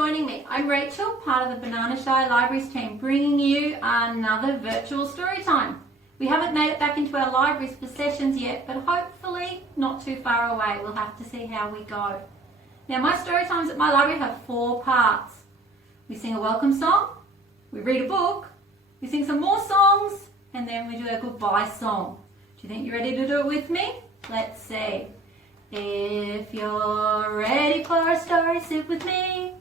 joining me. I'm Rachel, part of the Shire Libraries team, bringing you another virtual story time. We haven't made it back into our libraries for sessions yet, but hopefully not too far away. We'll have to see how we go. Now, my story times at my library have 4 parts. We sing a welcome song, we read a book, we sing some more songs, and then we do a goodbye song. Do you think you're ready to do it with me? Let's see. If you're ready for a story, sit with me.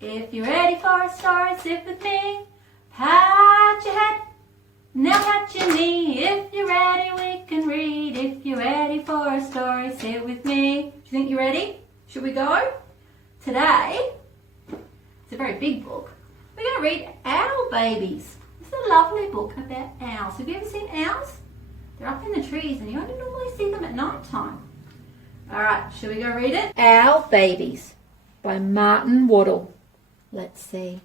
If you're ready for a story, sit with me. Pat your head, now pat your knee. If you're ready, we can read. If you're ready for a story, sit with me. Do you think you're ready? Should we go? Today, it's a very big book. We're going to read Owl Babies. It's a lovely book about owls. Have you ever seen owls? They're up in the trees and you only normally see them at night time. Alright, shall we go read it? Owl Babies by Martin Waddell. Let's see.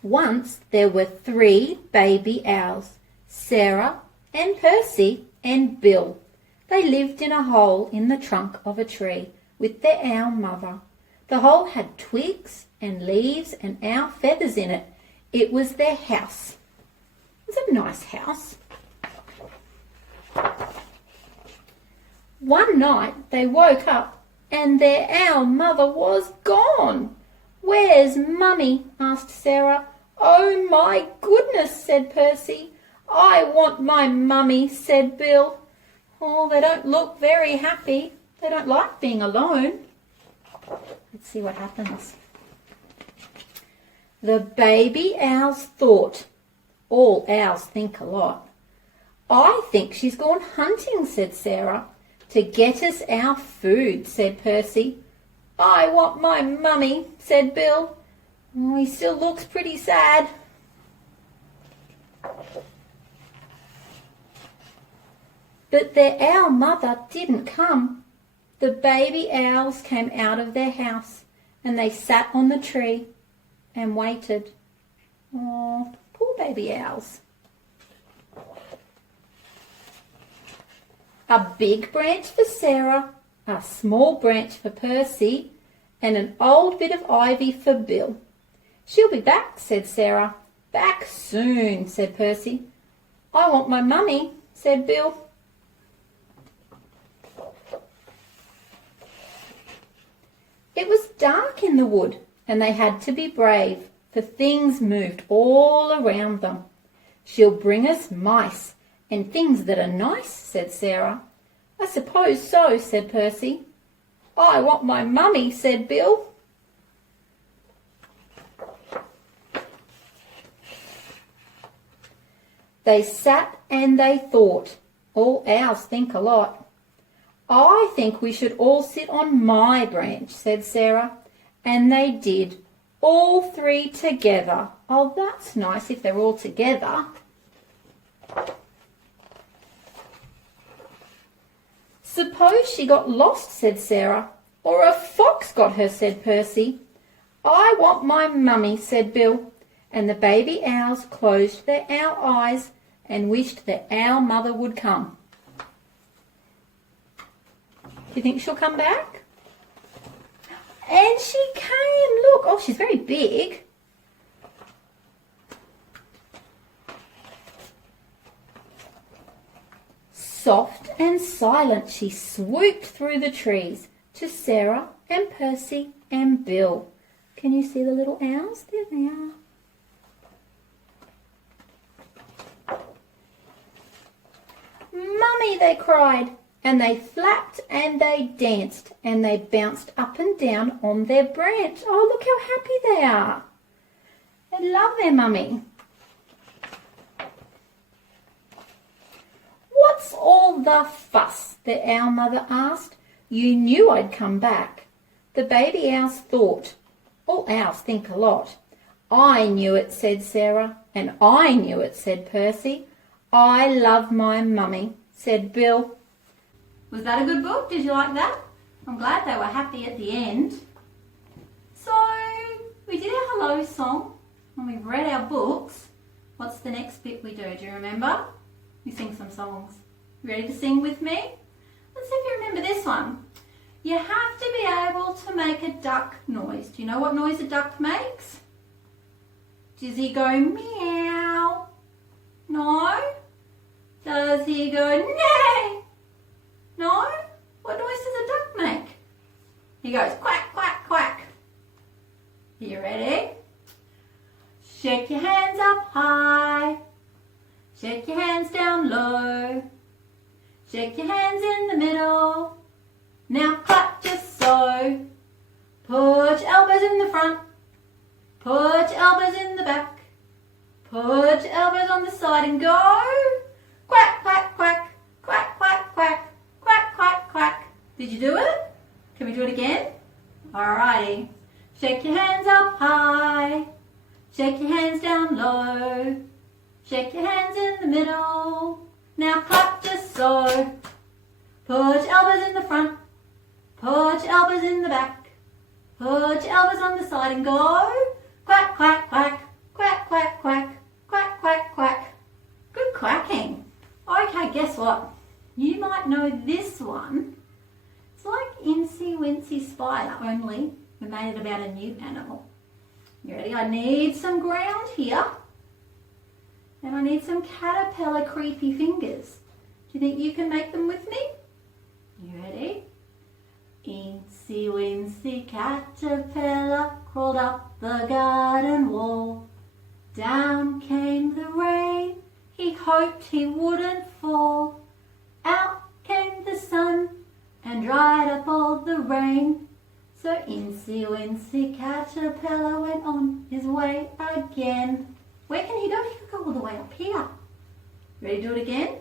Once there were 3 baby owls, Sarah and Percy and Bill. They lived in a hole in the trunk of a tree with their owl mother. The hole had twigs and leaves and owl feathers in it. It was their house. It was a nice house. One night they woke up and their owl mother was gone. "Where's Mummy?" asked Sarah. "Oh my goodness," said Percy. "I want my Mummy," said Bill. "Oh, they don't look very happy. They don't like being alone." Let's see what happens. The baby owls thought. All owls think a lot. "I think she's gone hunting," said Sarah. "To get us our food," said Percy. "I want my Mummy," said Bill. "Oh, he still looks pretty sad." But their owl mother didn't come. The baby owls came out of their house and they sat on the tree and waited. Oh, poor baby owls. A big branch for Sarah, a small branch for Percy, and an old bit of ivy for Bill. "She'll be back," said Sarah. "Back soon," said Percy. "I want my Mummy," said Bill. It was dark in the wood, and they had to be brave, for things moved all around them. "She'll bring us mice and things that are nice," said Sarah. "I suppose so," said Percy. "I want my Mummy," said Bill. They sat and they thought. All owls think a lot. "I think we should all sit on my branch," said Sarah. And they did, all 3 together. Oh, that's nice if they're all together. "Suppose she got lost," said Sarah. "Or a fox got her," said Percy. "I want my Mummy," said Bill. And the baby owls closed their owl eyes and wished their owl mother would come. Do you think she'll come back? And she came, look. Oh, she's very big. Soft and silent, she swooped through the trees to Sarah and Percy and Bill. Can you see the little owls? There they are. "Mummy," they cried, and they flapped and they danced and they bounced up and down on their branch. Oh, look how happy they are. They love their Mummy. "What's all the fuss?" the owl mother asked. "You knew I'd come back." The baby owls thought. All owls think a lot. "I knew it," said Sarah. "And I knew it," said Percy. "I love my Mummy," said Bill. Was that a good book? Did you like that? I'm glad they were happy at the end. So, we did our hello song and we've read our books. What's the next bit we do? Do you remember? We sing some songs. You ready to sing with me? Let's see if you remember this one. you have to be able to make a duck noise. Do you know what noise a duck makes? Does he go meow? No? Does he go neigh? No? What noise does a duck make? He goes quack, quack, quack. Are you ready? Shake your hands up high. Shake your hands down low. Shake your hands in the middle. Now clap just so. Put your elbows in the front. Put your elbows in the back. Put your elbows on the side and go. Quack, quack, quack. Quack, quack, quack. Quack, quack, quack. Did you do it? Can we do it again? Alrighty. Shake your hands up high. Shake your hands down low. Shake your hands in the middle. Now clap just so. Put your elbows in the front. Put your elbows in the back. Put your elbows on the side and go. Quack, quack, quack. Quack, quack, quack. Quack, quack, quack. Good quacking. Okay, guess what? You might know this one. It's like Incy Wincy Spider, only we made it about a new animal. You ready? I need some ground here. And I need some caterpillar creepy fingers. Do you think you can make them with me? You ready? Incy Wincy Caterpillar crawled up the garden wall. Down came the rain. He hoped he wouldn't fall. Out came the sun and dried up all the rain. So Incy Wincy Caterpillar went on his way again. Where can he go? He could go all the way up here. Ready to do it again?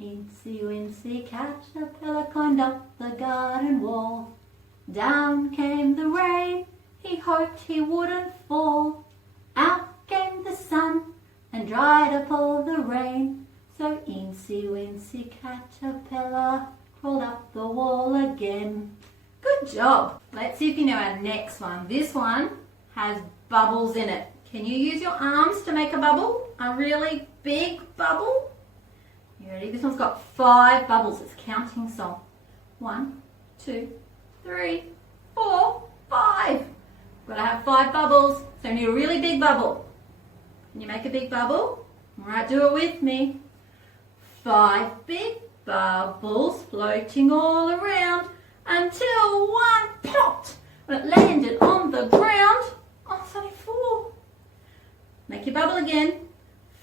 Incy Wincy Caterpillar climbed up the garden wall. Down came the rain. He hoped he wouldn't fall. Out came the sun and dried up all the rain. So Incy Wincy Caterpillar crawled up the wall again. Good job. Let's see if you know our next one. This one has bubbles in it. Can you use your arms to make a bubble? A really big bubble? You ready? This one's got 5 bubbles. It's counting song. 1, 2, 3, 4, 5. Got to have 5 bubbles. So you need a really big bubble. Can you make a big bubble? All right, do it with me. 5 big bubbles floating all around until one popped when it landed on the ground. Oh, it's only 4. Make your bubble again.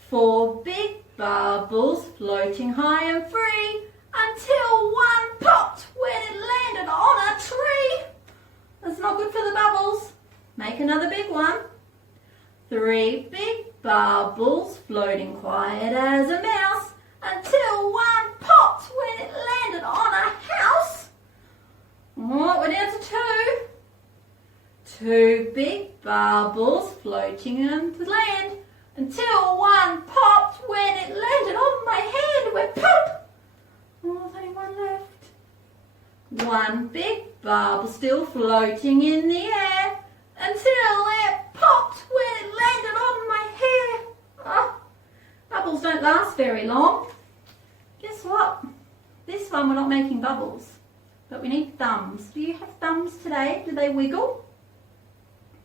4 big bubbles floating high and free until one popped when it landed on a tree. That's not good for the bubbles. Make another big one. 3 big bubbles floating quiet as a mouse until one popped when it landed on a house. Oh, we're down to 2. 2 big bubbles floating on the land until one popped when it landed on my head. Went pop! Oh, there's only 1 left. 1 big bubble still floating in the air until it popped when it landed on my hair. Oh, bubbles don't last very long. Guess what? This one we're not making bubbles, but we need thumbs. Do you have thumbs today? Do they wiggle?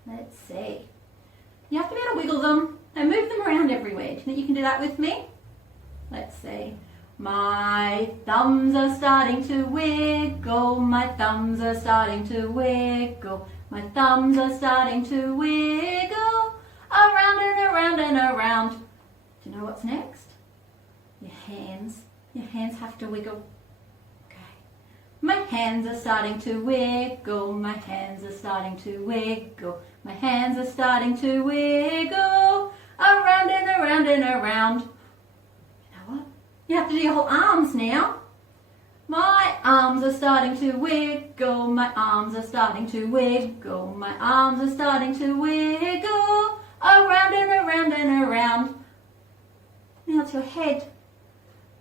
Let's see. You have to be able to wiggle them and move them around everywhere. Do you think you can do that with me? Let's see. My thumbs are starting to wiggle. My thumbs are starting to wiggle. My thumbs are starting to wiggle. Around and around and around. Do you know what's next? Your hands. Your hands have to wiggle. My hands are starting to wiggle, my hands are starting to wiggle, my hands are starting to wiggle, around and around and around. You know what? You have to do your whole arms now. My arms are starting to wiggle, my arms are starting to wiggle, my arms are starting to wiggle, around and around and around. Now it's your head.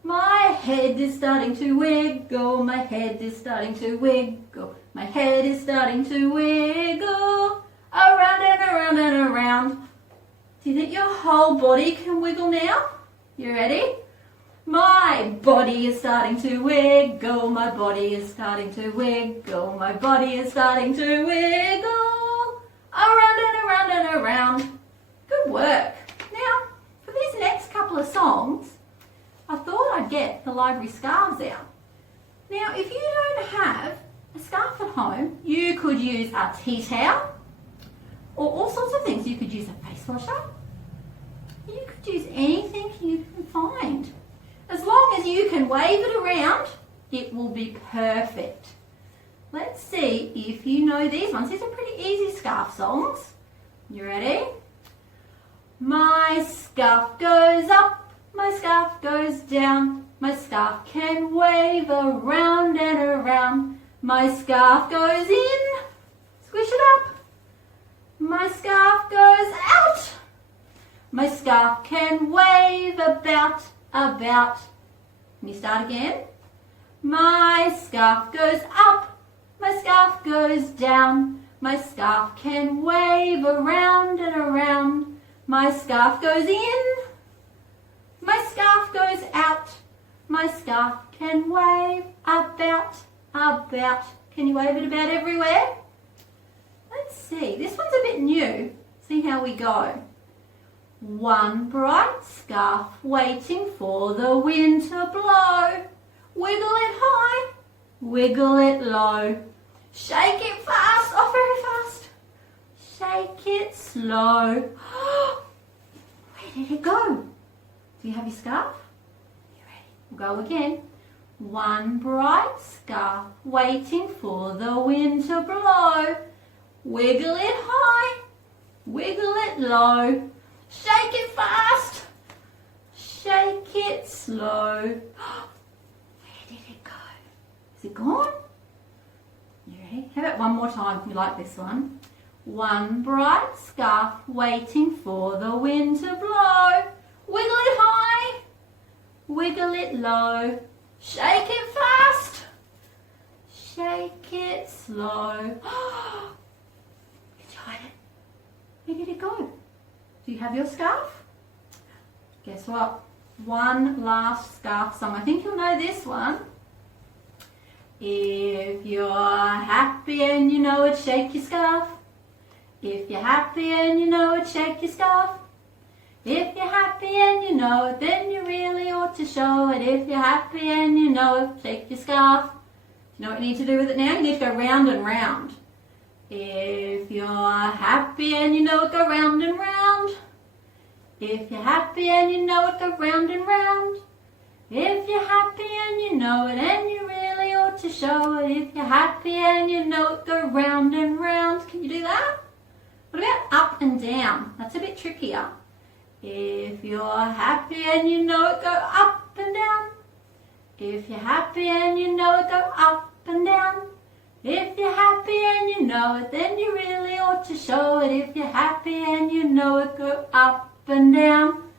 My head is starting to wiggle, my head is starting to wiggle, my head is starting to wiggle, around and around and around. Do you think your whole body can wiggle now? You ready? My body is starting to wiggle, my body is starting to wiggle, my body is starting to wiggle, around and around and around. Good work. Now, for these next couple of songs, I thought I'd get the library scarves out. Now, if you don't have a scarf at home, you could use a tea towel or all sorts of things. You could use a face washer. You could use anything you can find. As long as you can wave it around, it will be perfect. Let's see if you know these ones. These are pretty easy scarf songs. You ready? My scarf goes up, my scarf goes down, my scarf can wave around and around. My scarf goes in, squish it up. My scarf goes out. My scarf can wave about. Let me start again. My scarf goes up, my scarf goes down, my scarf can wave around and around. My scarf goes in, my scarf goes out, my scarf can wave about. Can you wave it about everywhere? Let's see, this one's a bit new. See how we go. One bright scarf waiting for the wind to blow. Wiggle it high, wiggle it low. Shake it fast, oh very fast. Shake it slow. Where did it go? Do you have your scarf? You ready? We'll go again. One bright scarf waiting for the wind to blow. Wiggle it high, wiggle it low. Shake it fast, shake it slow. Where did it go? Is it gone? You ready? How about one more time if you like this one? One bright scarf waiting for the wind to blow. Wiggle it high, wiggle it low. Shake it fast, shake it slow. You tried it. Where did it go? Do you have your scarf? Guess what? One last scarf song. I think you'll know this one. If you're happy and you know it, shake your scarf. If you're happy and you know it, shake your scarf. If you're happy and you know it, then you really ought to show it. If you're happy and you know it, shake your scarf. Do you know what you need to do with it now? You need to go round and round. If you're happy and you know it, go round and round. If you're happy and you know it, go round and round. If you're happy and you know it, and you really ought to show it. If you're happy and you know it, go round and round. Can you do that? What about up and down? That's a bit trickier. If you're happy and you know it, go up and down. If you're happy and you know it, go up and down. If you're happy and you know it, then you really ought to show it. If you're happy and you know it, go up and down.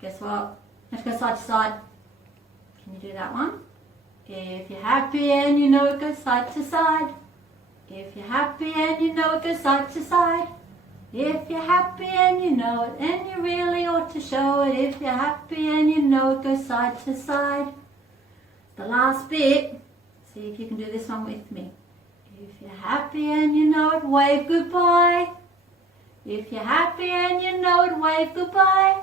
Guess what? Let's go side to side. Can you do that one? If you're happy and you know it, go side to side. If you're happy and you know it, go side to side. If you're happy and you know it, then you really ought to show it. If you're happy and you know it, go side to side. The last bit. See if you can do this one with me. If you're happy and you know it, wave goodbye. If you're happy and you know it, wave goodbye.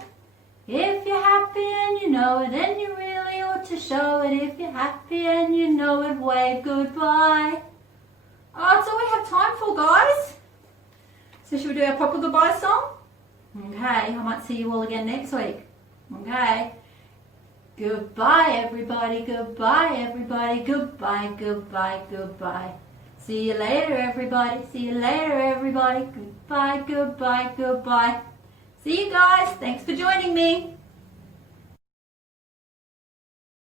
If you're happy and you know it, then you really ought to show it. If you're happy and you know it, wave goodbye. Oh, that's all we have time for, guys. So should we do our proper goodbye song? Okay, I might see you all again next week. Okay. Goodbye, everybody. Goodbye, everybody. Goodbye, goodbye, goodbye. See you later, everybody. See you later, everybody. Goodbye, goodbye, goodbye. See you guys. Thanks for joining me.